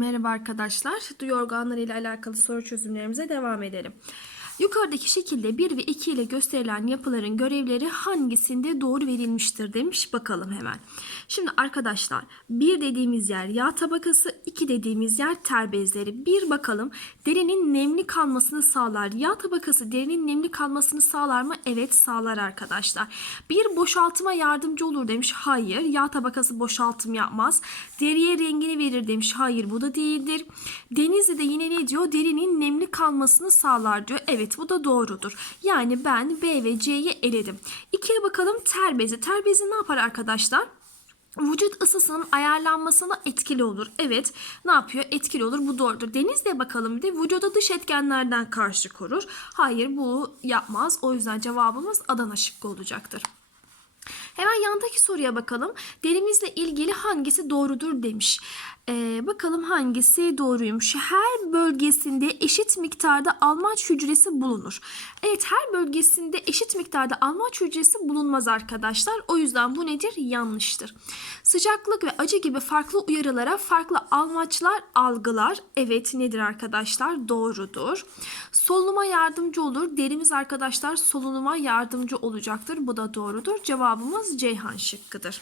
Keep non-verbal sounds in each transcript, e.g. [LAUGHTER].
Merhaba arkadaşlar. Duyu organları ile alakalı soru çözümlerimize devam edelim. Yukarıdaki şekilde 1 ve 2 ile gösterilen yapıların görevleri hangisinde doğru verilmiştir demiş. Bakalım hemen. Şimdi arkadaşlar 1 dediğimiz yer yağ tabakası, 2 dediğimiz yer ter bezleri. 1 bakalım derinin nemli kalmasını sağlar. Yağ tabakası derinin nemli kalmasını sağlar mı? Evet sağlar arkadaşlar. Bir boşaltıma yardımcı olur demiş. Hayır. Yağ tabakası boşaltım yapmaz. Deriye rengini verir demiş. Hayır bu da değildir. Denizli de yine ne diyor? Derinin nemli kalmasını sağlar diyor. Evet bu da doğrudur. Yani ben B ve C'yi eledim. İkiye bakalım ter bezi. Ter bezi ne yapar arkadaşlar? Vücut ısısının ayarlanmasına etkili olur. Evet ne yapıyor? Etkili olur. Bu doğrudur. Denizde bakalım bir de vücuda dış etkenlerden karşı korur. Hayır bu yapmaz. O yüzden cevabımız Adana şıkkı olacaktır. Hemen yandaki soruya bakalım. Derimizle ilgili hangisi doğrudur demiş. Ee, bakalım hangisi doğruymuş. Her bölgesinde eşit miktarda almaç hücresi bulunur. Evet her bölgesinde eşit miktarda almaç hücresi bulunmaz arkadaşlar. O yüzden bu nedir? Yanlıştır. Sıcaklık ve acı gibi farklı uyarılara farklı almaçlar algılar. Evet nedir arkadaşlar? Doğrudur. Solunuma yardımcı olur. Derimiz arkadaşlar solunuma yardımcı olacaktır. Bu da doğrudur. Cevabımız Ceyhan şıkkıdır.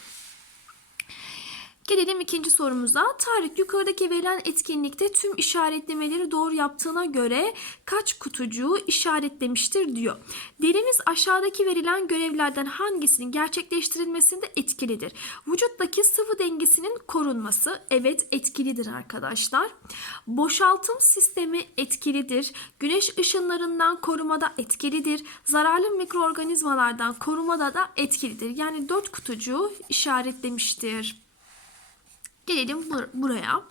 Gelelim ikinci sorumuza. Tarık yukarıdaki verilen etkinlikte tüm işaretlemeleri doğru yaptığına göre kaç kutucuğu işaretlemiştir diyor. Derimiz aşağıdaki verilen görevlerden hangisinin gerçekleştirilmesinde etkilidir? Vücuttaki sıvı dengesinin korunması evet etkilidir arkadaşlar. Boşaltım sistemi etkilidir. Güneş ışınlarından korumada etkilidir. Zararlı mikroorganizmalardan korumada da etkilidir. Yani dört kutucuğu işaretlemiştir. Gelelim bur- buraya.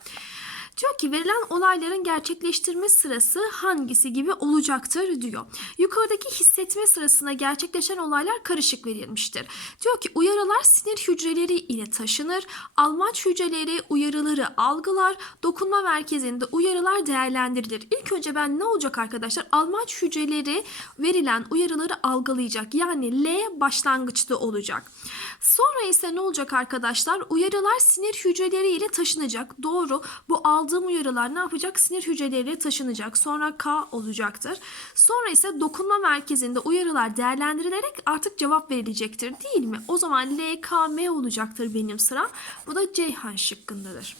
Diyor ki verilen olayların gerçekleştirme sırası hangisi gibi olacaktır diyor. Yukarıdaki hissetme sırasında gerçekleşen olaylar karışık verilmiştir. Diyor ki uyarılar sinir hücreleri ile taşınır. Almaç hücreleri uyarıları algılar. Dokunma merkezinde uyarılar değerlendirilir. İlk önce ben ne olacak arkadaşlar? Almaç hücreleri verilen uyarıları algılayacak. Yani L başlangıçta olacak. Sonra ise ne olacak arkadaşlar? Uyarılar sinir hücreleri ile taşınacak. Doğru. Bu aldığım uyarılar ne yapacak? Sinir hücreleriyle taşınacak. Sonra K olacaktır. Sonra ise dokunma merkezinde uyarılar değerlendirilerek artık cevap verilecektir değil mi? O zaman L, K, M olacaktır benim sıram. Bu da Ceyhan şıkkındadır.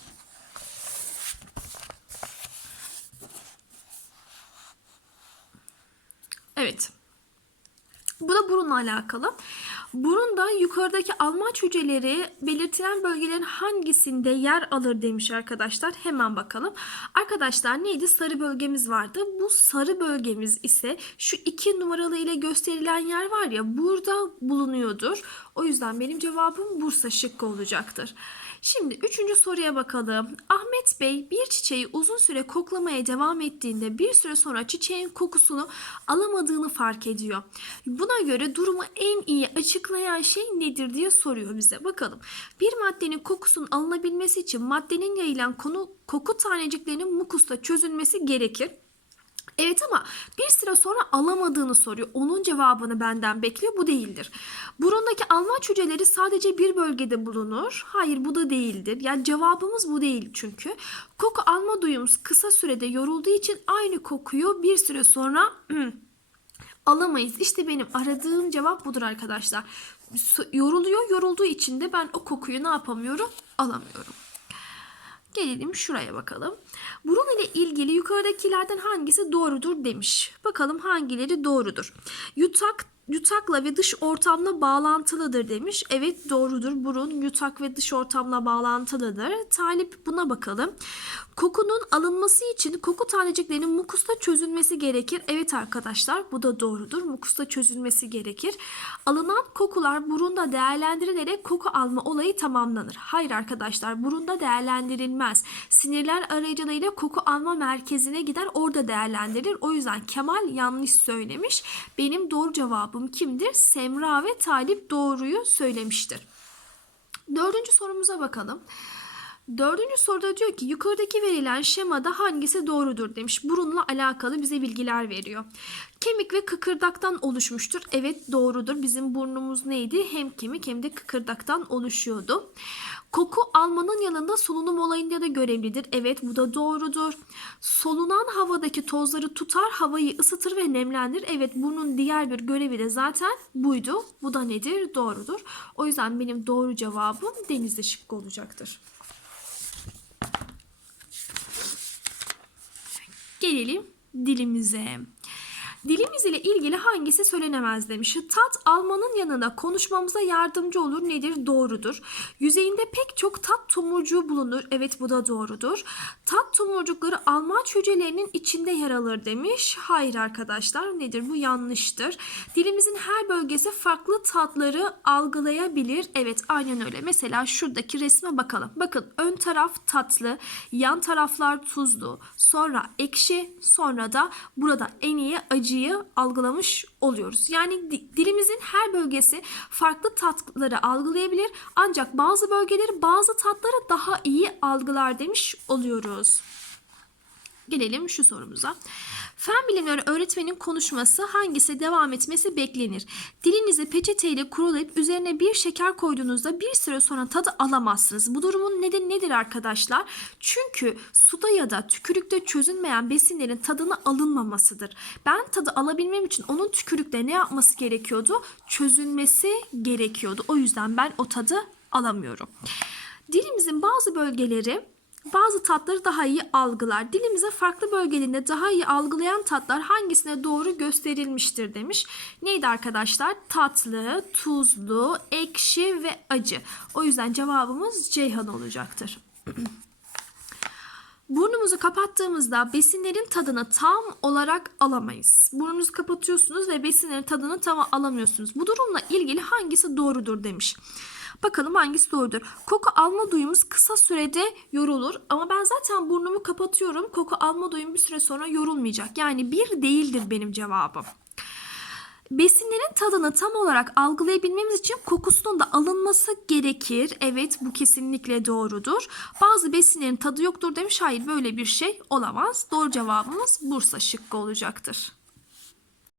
Evet. Bu da burunla alakalı. Burunda yukarıdaki almaç hücreleri belirtilen bölgelerin hangisinde yer alır demiş arkadaşlar. Hemen bakalım. Arkadaşlar neydi? Sarı bölgemiz vardı. Bu sarı bölgemiz ise şu iki numaralı ile gösterilen yer var ya burada bulunuyordur. O yüzden benim cevabım Bursa şıkkı olacaktır. Şimdi üçüncü soruya bakalım. Ahmet Bey bir çiçeği uzun süre koklamaya devam ettiğinde bir süre sonra çiçeğin kokusunu alamadığını fark ediyor. Buna göre durumu en iyi açıklayan şey nedir diye soruyor bize. Bakalım. Bir maddenin kokusunun alınabilmesi için maddenin yayılan konu koku taneciklerinin mukusta çözülmesi gerekir. Evet ama bir süre sonra alamadığını soruyor. Onun cevabını benden bekliyor. Bu değildir. Burundaki almaç hücreleri sadece bir bölgede bulunur. Hayır bu da değildir. Yani cevabımız bu değil çünkü. Koku alma duyumuz kısa sürede yorulduğu için aynı kokuyu bir süre sonra [CLEARS THROAT] alamayız. İşte benim aradığım cevap budur arkadaşlar. Yoruluyor. Yorulduğu için de ben o kokuyu ne yapamıyorum? Alamıyorum. Gelelim şuraya bakalım. Burun ile ilgili yukarıdakilerden hangisi doğrudur demiş. Bakalım hangileri doğrudur. Yutak yutakla ve dış ortamla bağlantılıdır demiş. Evet doğrudur. Burun yutak ve dış ortamla bağlantılıdır. Talip buna bakalım. Kokunun alınması için koku taneciklerinin mukusta çözülmesi gerekir. Evet arkadaşlar bu da doğrudur. Mukusta çözülmesi gerekir. Alınan kokular burunda değerlendirilerek koku alma olayı tamamlanır. Hayır arkadaşlar burunda değerlendirilmez. Sinirler aracılığıyla koku alma merkezine gider orada değerlendirilir. O yüzden Kemal yanlış söylemiş. Benim doğru cevabım kimdir? Semra ve Talip doğruyu söylemiştir. Dördüncü sorumuza bakalım. Dördüncü soruda diyor ki yukarıdaki verilen şemada hangisi doğrudur demiş. Burunla alakalı bize bilgiler veriyor. Kemik ve kıkırdaktan oluşmuştur. Evet doğrudur. Bizim burnumuz neydi? Hem kemik hem de kıkırdaktan oluşuyordu. Koku almanın yanında solunum olayında da görevlidir. Evet bu da doğrudur. Solunan havadaki tozları tutar, havayı ısıtır ve nemlendirir. Evet bunun diğer bir görevi de zaten buydu. Bu da nedir? Doğrudur. O yüzden benim doğru cevabım denizde şıkkı olacaktır. Gelelim dilimize. Dilimiz ile ilgili hangisi söylenemez demiş. Tat almanın yanında konuşmamıza yardımcı olur. Nedir? Doğrudur. Yüzeyinde pek çok tat tomurcuğu bulunur. Evet bu da doğrudur. Tat tomurcukları almaç hücrelerinin içinde yer alır demiş. Hayır arkadaşlar. Nedir? Bu yanlıştır. Dilimizin her bölgesi farklı tatları algılayabilir. Evet aynen öyle. Mesela şuradaki resme bakalım. Bakın ön taraf tatlı, yan taraflar tuzlu, sonra ekşi, sonra da burada en iyi acıyı algılamış oluyoruz. Yani di- dilimizin her bölgesi farklı tatları algılayabilir ancak bazı bölgeleri bazı tatları daha iyi algılar demiş oluyoruz. Gelelim şu sorumuza. Fen bilimleri öğretmenin konuşması hangisi devam etmesi beklenir? Dilinizi peçeteyle kurulayıp üzerine bir şeker koyduğunuzda bir süre sonra tadı alamazsınız. Bu durumun nedeni nedir arkadaşlar? Çünkü suda ya da tükürükte çözünmeyen besinlerin tadını alınmamasıdır. Ben tadı alabilmem için onun tükürükte ne yapması gerekiyordu? Çözünmesi gerekiyordu. O yüzden ben o tadı alamıyorum. Dilimizin bazı bölgeleri bazı tatları daha iyi algılar. Dilimize farklı bölgelerinde daha iyi algılayan tatlar hangisine doğru gösterilmiştir demiş. Neydi arkadaşlar? Tatlı, tuzlu, ekşi ve acı. O yüzden cevabımız Ceyhan olacaktır. [CLEARS THROAT] Burnumuzu kapattığımızda besinlerin tadını tam olarak alamayız. Burnunuzu kapatıyorsunuz ve besinlerin tadını tam alamıyorsunuz. Bu durumla ilgili hangisi doğrudur demiş. Bakalım hangisi doğrudur. Koku alma duyumuz kısa sürede yorulur ama ben zaten burnumu kapatıyorum. Koku alma duyum bir süre sonra yorulmayacak. Yani bir değildir benim cevabım. Besinlerin tadını tam olarak algılayabilmemiz için kokusunun da alınması gerekir. Evet bu kesinlikle doğrudur. Bazı besinlerin tadı yoktur demiş. Hayır böyle bir şey olamaz. Doğru cevabımız Bursa şıkkı olacaktır.